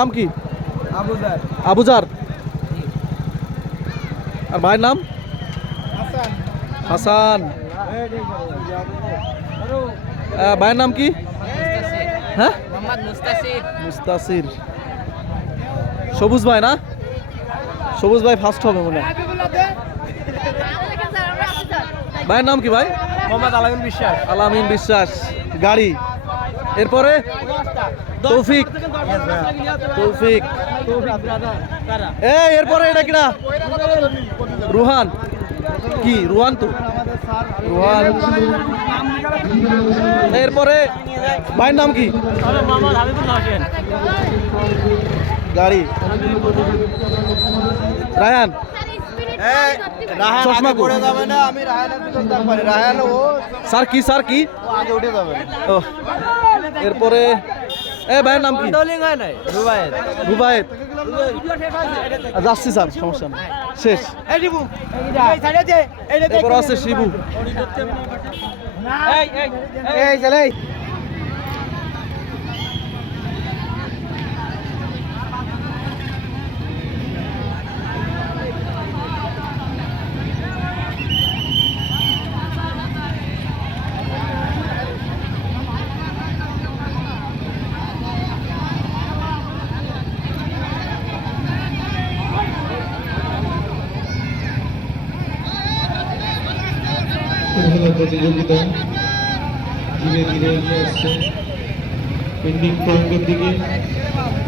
নাম কি? আবুজার। আবুজার। আর ভাইয়ের নাম? হাসান। ভাইয়ের নাম কি? হ্যাঁ, মুস্তাসির। সবুজ ভাই না? সবুজ ভাই ফার্স্ট হবে মনে হয়। ভাইয়ের নাম কি ভাই? মোহাম্মদ আলামিন বিশ্বাস। আলামিন বিশ্বাস। গাড়ি এরপরে তৌফিক। তৌফিক এরপরে এটা কিনা? রুহান। কি রুহান? তো রুহান। এরপরে ভাইয়ের নাম কি? গাড়ি রায়ান। চশমা করে যাবে না, আমি রায়ান ও স্যার কি? স্যার কি আগে উঠে যাবে। ও এরপরে ভাইয়ের নাম কি? রুবায়েত। রুবায়েত যাচ্ছি স্যার, সমস্যা নেই, শেষ। এরপর আছে শিবু। প্রতিযোগিতা ধীরে ধীরে এগিয়ে আসছে এন্ডিং পয়েন্টের দিকে।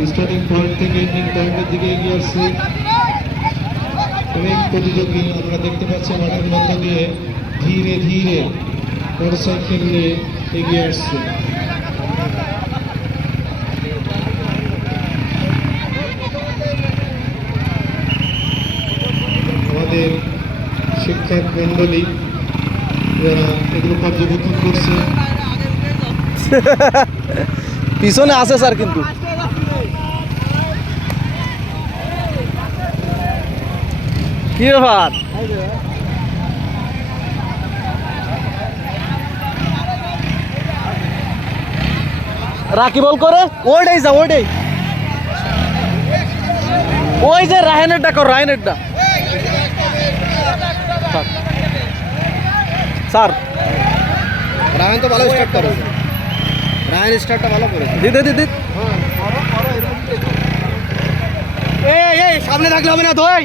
স্টার্টিং পয়েন্ট থেকে এন্ডিং পয়েন্টের দিকে এগিয়ে আসছে অনেক প্রতিযোগী। আমরা দেখতে পাচ্ছি মাঠের মধ্য দিয়ে ধীরে ধীরে মোটরসাইকেল নিয়ে এগিয়ে আসছে। আমাদের শিক্ষক মন্ডলী যারা এগুলো পর্যবেক্ষণ করছে, পিছনে আছে স্যার কিন্তু। কি ব্যাপার? রাকিবল করে ওইটাই যা, ওইটাই ওই যে রায়হানেরটা কর, রায়হানেরটা। স্যার রায়হান তো ভালো স্টার্ট করেছে। রায়হান স্টার্টটা ভালো করেছে। দিদি দিদি এই সামনে থাকলে হবে না দই।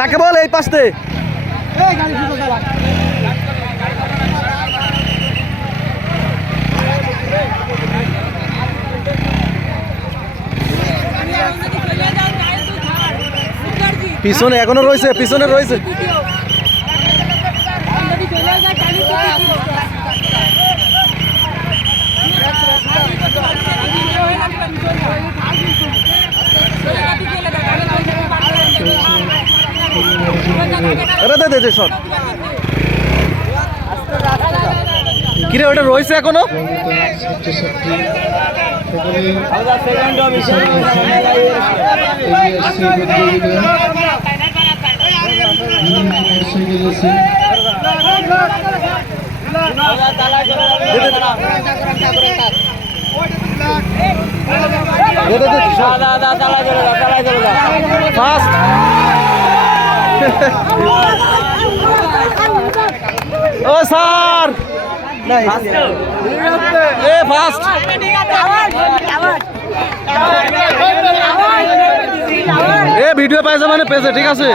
রাকিবল এই পাশে। পিছনে এখনো রয়েছে, পিছনে রয়েছে। কিরে ওটা রয়েছে এখনো? ছাত্রছাত্রী সকলে ফার্স্ট। ও স্যার এ ফার্স্ট। এ ভিডিও পাইছে মানে পেয়েছে, ঠিক আছে।